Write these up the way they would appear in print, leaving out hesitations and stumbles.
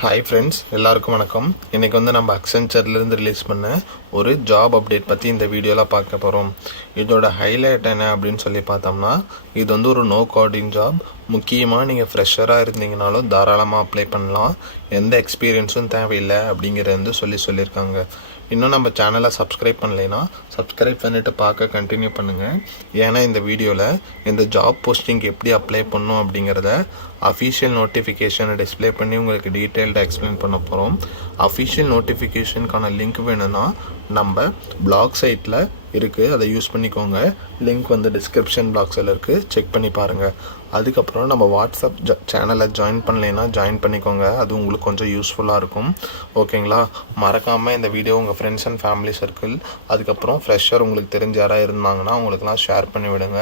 Hi friends, எல்லாருக்கும் வணக்கம். இன்றைக்கி நம்ம அக்சென்ச்சர்லேருந்து ரிலீஸ் பண்ண ஒரு ஜாப் அப்டேட் பற்றி இந்த வீடியோவில் பார்க்க போகிறோம். இதோட ஹைலைட் என்ன அப்படின்னு சொல்லி பார்த்தோம்னா, இது ஒரு நோ கோடிங் ஜாப். முக்கியமாக நீங்கள் ஃப்ரெஷராக இருந்தீங்கனாலும் தாராளமாக அப்ளை பண்ணலாம். எந்த எக்ஸ்பீரியன்ஸும் தேவையில்லை அப்படிங்கிறது சொல்லியிருக்காங்க. இன்னும் நம்ம சேனலை சப்ஸ்கிரைப் பண்ணலைன்னா சப்ஸ்கிரைப் பண்ணிவிட்டு பார்க்க கண்டினியூ பண்ணுங்கள். ஏன்னா இந்த வீடியோவில் இந்த ஜாப் போஸ்டிங் எப்படி அப்ளை பண்ணணும் அப்படிங்கிறத அஃபீஷியல் நோட்டிஃபிகேஷனை டிஸ்பிளே பண்ணி உங்களுக்கு டீட்டெயில்டாக எக்ஸ்பிளைன் பண்ண போகிறோம். அஃபீஷியல் நோட்டிஃபிகேஷனுக்கான லிங்க் வேணும்னா நம்ம பிளாக் சைட்டில் இருக்குது, அதை யூஸ் பண்ணிக்கோங்க. லிங்க் டிஸ்கிரிப்ஷன் பாக்ஸில் இருக்குது, செக் பண்ணி பாருங்கள். அதுக்கப்புறம் நம்ம வாட்ஸ்அப் சேனலை ஜாயின் பண்ணலைன்னா ஜாயின் பண்ணிக்கோங்க, அது உங்களுக்கு கொஞ்சம் யூஸ்ஃபுல்லாக இருக்கும். ஓகேங்களா? மறக்காமல் இந்த வீடியோ உங்கள் ஃப்ரெண்ட்ஸ் அண்ட் ஃபேமிலி சர்க்கிள், அதுக்கப்புறம் ஃப்ரெஷர் உங்களுக்கு தெரிஞ்ச யாராக இருந்தாங்கன்னா அவங்களுக்குலாம் ஷேர் பண்ணி விடுங்க.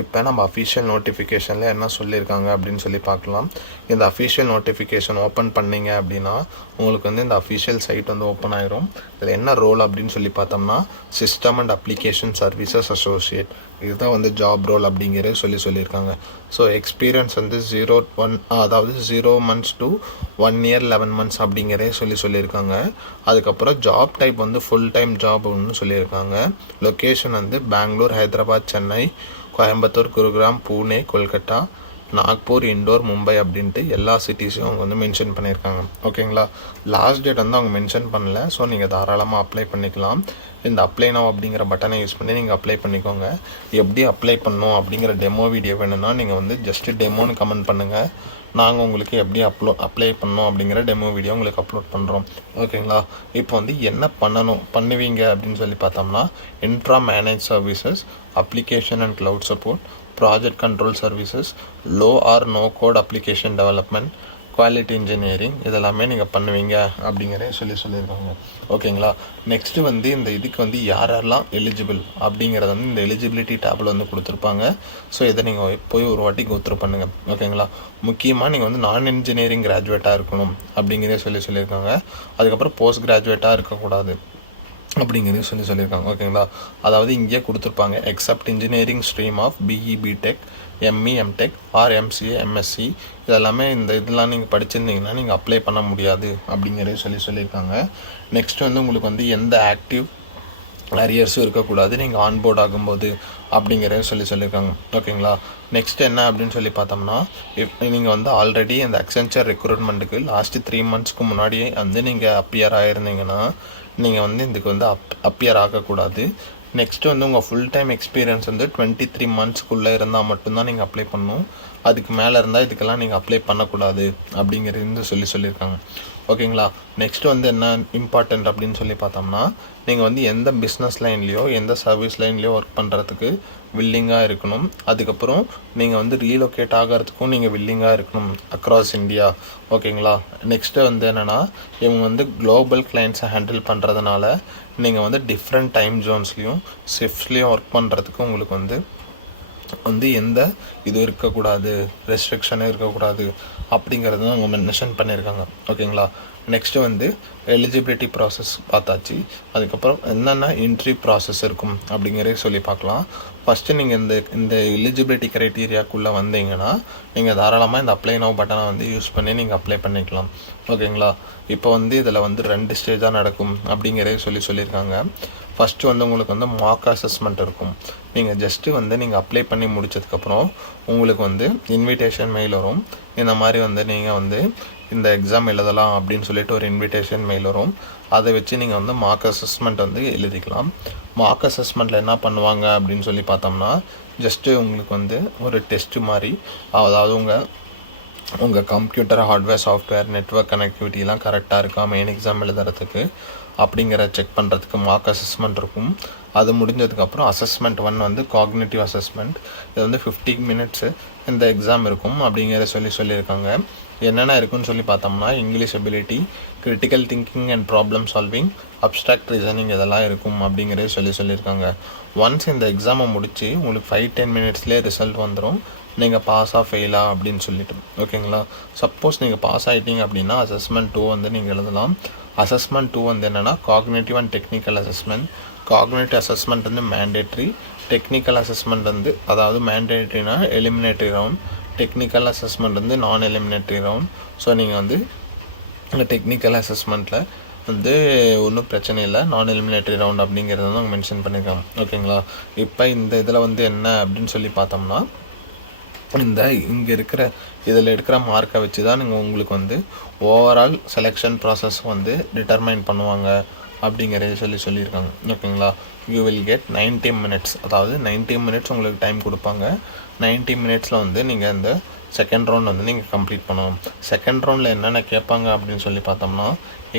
இப்போ நம்ம அஃபீஷியல் நோட்டிஃபிகேஷனில் என்ன சொல்லியிருக்காங்க அப்படின்னு சொல்லி பார்க்கலாம். இந்த அஃபீஷியல் நோட்டிஃபிகேஷன் ஓப்பன் பண்ணிங்க அப்படின்னா உங்களுக்கு இந்த அஃபீஷியல் சைட் ஓப்பன் ஆயிரும். இதில் என்ன ரோல் அப்படின்னு சொல்லி பார்த்தோம்னா, system and application services associate, இதுதான் ஜாப் ரோல் அப்படிங்கிறத சொல்லியிருக்காங்க. So experience 0 months to 1 year 11 months அப்படிங்கிறதே சொல்லியிருக்காங்க. அதுக்கப்புறம் job type full time job ஒன்று சொல்லியிருக்காங்க. லொக்கேஷன் பெங்களூர், ஹைதராபாத், சென்னை, கோயம்புத்தூர், குருகிராம், பூனே, கொல்கட்டா, நாக்பூர், இண்டோர், மும்பை அப்படின்ட்டு எல்லா சிட்டிஸையும் அவங்க மென்ஷன் பண்ணியிருக்காங்க. ஓகேங்களா? லாஸ்ட் டேட் அவங்க மென்ஷன் பண்ணல. ஸோ நீங்கள் தாராளமாக அப்ளை பண்ணிக்கலாம். இந்த அப்ளை நவ் அப்படிங்கிற பட்டனை யூஸ் பண்ணி நீங்கள் அப்ளை பண்ணிக்கோங்க. எப்படி அப்ளை பண்ணணும் அப்படிங்கிற டெமோ வீடியோ வேணும்னா நீங்கள் ஜஸ்ட்டு டெமோன்னு கமெண்ட் பண்ணுங்கள். நாங்கள் உங்களுக்கு எப்படி அப்ளை பண்ணணும் அப்படிங்கிற டெமோ வீடியோ உங்களுக்கு அப்லோட் பண்ணுறோம். ஓகேங்களா? இப்போ என்ன பண்ணுவீங்க அப்படின்னு சொல்லி பார்த்தோம்னா, intra manage services, application and cloud support, project control services, low or no code application development, quality engineering, இதெல்லாமே நீங்கள் பண்ணுவீங்க அப்படிங்கிறத சொல்லியிருக்காங்க. ஓகேங்களா? நெக்ஸ்ட்டு இந்த இதுக்கு யாரெல்லாம் எலிஜிபிள் அப்படிங்கிறத இந்த எலிஜிபிலிட்டி டேபில் கொடுத்துருப்பாங்க. ஸோ இதை நீங்கள் போய் ஒரு வாட்டி கோத்ரூ பண்ணுங்கள். ஓகேங்களா? முக்கியமாக நீங்கள் நான் இன்ஜினியரிங் கிராஜுவேட்டாக இருக்கணும் அப்படிங்கிறதே சொல்லியிருக்காங்க. அதுக்கப்புறம் போஸ்ட் கிராஜுவேட்டாக இருக்கக்கூடாது அப்படிங்கிறது சொல்லியிருக்காங்க. ஓகேங்களா? அதாவது இங்கேயே கொடுத்துருப்பாங்க, except engineering stream of BE, BTech, ME, MTech or MCA, MSc, இதெல்லாமே இதெல்லாம் நீங்கள் படிச்சிருந்தீங்கன்னா நீங்கள் அப்ளை பண்ண முடியாது அப்படிங்கிறத சொல்லியிருக்காங்க. நெக்ஸ்ட் உங்களுக்கு எந்த ஆக்டிவ் அரியர்ஸும் இருக்கக்கூடாது நீங்கள் ஆன்போர்ட் ஆகும்போது அப்படிங்கிறத சொல்லியிருக்காங்க. ஓகேங்களா? நெக்ஸ்ட் என்ன அப்படின்னு சொல்லி பார்த்தோம்னா, நீங்கள் ஆல்ரெடி அந்த அக்சென்ச்சர் ரெக்ரூட்மெண்ட்டுக்கு லாஸ்ட்டு 3 monthsக்கு முன்னாடியே நீங்கள் அப்பியர் ஆகிருந்தீங்கன்னா நீங்கள் இதுக்கு அப்பியர் ஆகக்கூடாது. நெக்ஸ்ட்டு உங்கள் ஃபுல் டைம் எக்ஸ்பீரியன்ஸ் 23 monthsக்குள்ளே இருந்தால் மட்டும்தான் நீங்கள் அப்ளை பண்ணணும். அதுக்கு மேலே இருந்தால் இதுக்கெல்லாம் நீங்கள் அப்ளை பண்ணக்கூடாது அப்படிங்கிறது சொல்லியிருக்காங்க. ஓகேங்களா? நெக்ஸ்ட்டு என்ன இம்பார்ட்டண்ட் அப்படின்னு சொல்லி பார்த்தோம்னா, நீங்கள் எந்த பிஸ்னஸ் லைன்லேயோ எந்த சர்வீஸ் லைன்லேயோ ஒர்க் பண்ணுறதுக்கு வில்லிங்காக இருக்கணும். அதுக்கப்புறம் நீங்கள் ரீலோகேட் ஆகிறதுக்கும் நீங்கள் வில்லிங்காக இருக்கணும் அக்ராஸ் இந்தியா. ஓகேங்களா? நெக்ஸ்ட்டு என்னென்னா, இவங்க குளோபல் கிளைண்ட்ஸை ஹேண்டில் பண்ணுறதுனால நீங்கள் டிஃப்ரெண்ட் டைம் ஜோன்ஸ்லேயும் ஷிஃப்ட்ஸ்லேயும் ஒர்க் பண்ணுறதுக்கு உங்களுக்கு எந்த இது இருக்கக்கூடாது, ரெஸ்ட்ரிக்ஷனே இருக்கக்கூடாது அப்படிங்கிறது அவங்க மென்ஷன் பண்ணியிருக்காங்க. ஓகேங்களா? நெக்ஸ்ட்டு எலிஜிபிலிட்டி ப்ராசஸ் பார்த்தாச்சு. அதுக்கப்புறம் என்னென்ன என்ட்ரி ப்ராசஸ் இருக்கும் அப்படிங்கிறத பார்க்கலாம். ஃபஸ்ட்டு நீங்கள் இந்த எலிஜிபிலிட்டி க்ரைட்டீரியாக்குள்ளே வந்தீங்கன்னா நீங்கள் தாராளமாக இந்த அப்ளை நவ் பட்டனை யூஸ் பண்ணி நீங்கள் அப்ளை பண்ணிக்கலாம். ஓகேங்களா? இப்போ இதில் 2 ஸ்டேஜாக நடக்கும் அப்படிங்கிறத சொல்லியிருக்காங்க. ஃபஸ்ட்டு உங்களுக்கு மார்க் அசஸ்மெண்ட் இருக்கும். நீங்கள் ஜஸ்ட்டு நீங்கள் அப்ளை பண்ணி முடித்ததுக்கப்புறம் உங்களுக்கு இன்விடேஷன் மெயில் வரும். இந்த மாதிரி நீங்கள் இந்த எக்ஸாம் எழுதலாம் அப்படின்னு சொல்லிட்டு ஒரு இன்விடேஷன் மெயில் வரும். அதை வச்சு நீங்கள் மார்க் அசஸ்மெண்ட் எழுதிக்கலாம். மார்க் அசஸ்மெண்ட்டில் என்ன பண்ணுவாங்க அப்படின்னு சொல்லி பார்த்தோம்னா, ஜஸ்ட்டு உங்களுக்கு ஒரு டெஸ்ட்டு மாதிரி, அதாவது உங்கள் கம்ப்யூட்டர் ஹார்ட்வேர், சாஃப்ட்வேர், நெட்வொர்க் கனெக்டிவிட்டிலாம் கரெக்டாக இருக்கா மெயின் எக்ஸாம் எழுதுறதுக்கு அப்படிங்கிற செக் பண்ணுறதுக்கு மார்க் அசஸ்மெண்ட் இருக்கும். அது முடிஞ்சதுக்கப்புறம் அசஸ்மெண்ட் 1 காக்னிட்டிவ் அசஸ்மெண்ட். இது 50 minutes இந்த எக்ஸாம் இருக்கும் அப்படிங்கிற சொல்லியிருக்காங்க. என்னென்ன இருக்குன்னு சொல்லி பார்த்தோம்னா, English ability, critical thinking and problem solving, abstract reasoning, இதெல்லாம் இருக்கும் அப்படிங்கிறத சொல்லியிருக்காங்க. ஒன்ஸ் இந்த எக்ஸாமை முடித்து உங்களுக்கு 5-10 minutesலேயே ரிசல்ட் வந்துடும், நீங்கள் பாஸாக ஃபெயிலா அப்படின்னு சொல்லிட்டு. ஓகேங்களா? சப்போஸ் நீங்கள் பாஸ் ஆகிட்டீங்க அப்படின்னா அசஸ்மெண்ட் 2 நீங்கள் எழுதலாம். அசஸ்மெண்ட் 2 என்னென்னா cognitive and technical assessment. Cognitive assessment mandatory, technical assessment அதாவது மேண்டேட்ரினா எலிமினேட்டரி ரவுண்ட், டெக்னிக்கல் அசஸ்மெண்ட் நான் எலிமினேட்டரி ரவுண்ட். ஸோ நீங்கள் டெக்னிக்கல் அசஸ்மெண்ட்டில் வந்து ஒன்றும் பிரச்சனை இல்லை, நான் எலிமினேட்டரி ரவுண்ட் அப்படிங்கிறத வந்து அவங்க மென்ஷன் பண்ணியிருக்காங்க. ஓகேங்களா? இப்போ இந்த இதில் வந்து என்ன அப்படின்னு சொல்லி பார்த்தோம்னா, இந்த இங்கே இருக்கிற இதில் எடுக்கிற மார்க்கை வச்சு தான் நீங்கள் உங்களுக்கு வந்து ஓவரால் செலெக்ஷன் ப்ராசஸ் வந்து டிட்டர்மைன் பண்ணுவாங்க அப்படிங்கிறத சொல்லியிருக்காங்க. ஓகேங்களா? யூ வில் கெட் 90 மினிட்ஸ், அதாவது 90 மினிட்ஸ் உங்களுக்கு டைம் கொடுப்பாங்க. 90 மினிட்ஸில் வந்து நீங்கள் இந்த செகண்ட் ரவுண்ட் வந்து நீங்கள் கம்ப்ளீட் பண்ணணும். செகண்ட் ரவுண்டில் என்னென்ன கேட்பாங்க அப்படின்னு சொல்லி பார்த்தோம்னா,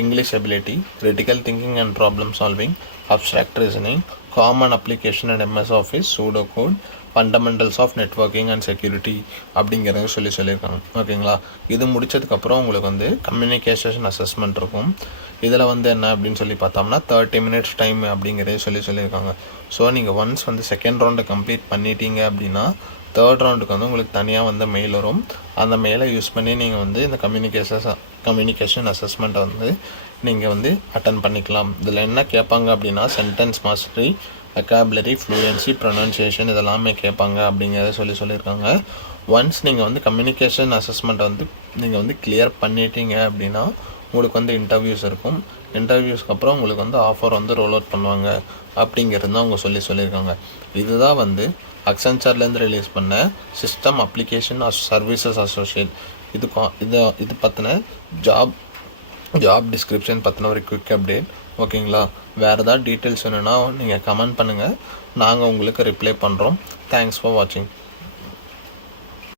English ability, critical thinking and problem solving, abstract reasoning, common application and MS Office, pseudo code, fundamentals of networking and security அப்படிங்கிறத சொல்லியிருக்காங்க. ஓகேங்களா? இது முடித்ததுக்கப்புறம் உங்களுக்கு வந்து கம்யூனிகேஷன் அசஸ்மெண்ட் இருக்கும். இதில் வந்து என்ன அப்படின்னு சொல்லி பார்த்தோம்னா 30 மினிட்ஸ் டைம் அப்படிங்கிறதே சொல்லியிருக்காங்க. ஸோ நீங்கள் ஒன்ஸ் வந்து செகண்ட் ரவுண்டை கம்ப்ளீட் பண்ணிட்டீங்க அப்படின்னா தேர்ட் ரவுண்டுக்கு வந்து உங்களுக்கு தனியாக வந்து மெயில் வரும். அந்த மெயிலை யூஸ் பண்ணி நீங்கள் வந்து இந்த கம்யூனிகேஷன் அசஸ்மெண்ட்டை வந்து நீங்கள் வந்து அட்டன் பண்ணிக்கலாம். இதில் என்ன கேட்பாங்க அப்படின்னா sentence mastery, vocabulary, fluency, pronunciation இதெல்லாமே கேட்பாங்க அப்படிங்கிறத சொல்லியிருக்காங்க. ஒன்ஸ் நீங்கள் வந்து கம்யூனிகேஷன் அசஸ்மெண்ட்டை வந்து நீங்கள் வந்து கிளியர் பண்ணிட்டீங்க அப்படின்னா உங்களுக்கு வந்து இன்டர்வியூஸ் இருக்கும். இன்டர்வியூஸ்க்கு அப்புறம் உங்களுக்கு வந்து ஆஃபர் வந்து ரோல் அவுட் பண்ணுவாங்க அப்படிங்கிறது தான் அவங்க சொல்லியிருக்காங்க. இதுதான் வந்து அக்சென்ச்சர்லேருந்து ரிலீஸ் பண்ண சிஸ்டம் அப்ளிகேஷன் சர்வீசஸ் அசோசியேட் இது பற்றின ஜாப் டிஸ்கிரிப்ஷன் பற்றின ஒரு குவிக் அப்டேட். ஓகேங்களா? வேறு ஏதாவது டீட்டெயில்ஸ் வேணும்னா நீங்கள் கமெண்ட் பண்ணுங்கள், நாங்கள் உங்களுக்கு ரிப்ளை பண்ணுறோம். தேங்க்ஸ் ஃபார் வாட்சிங்.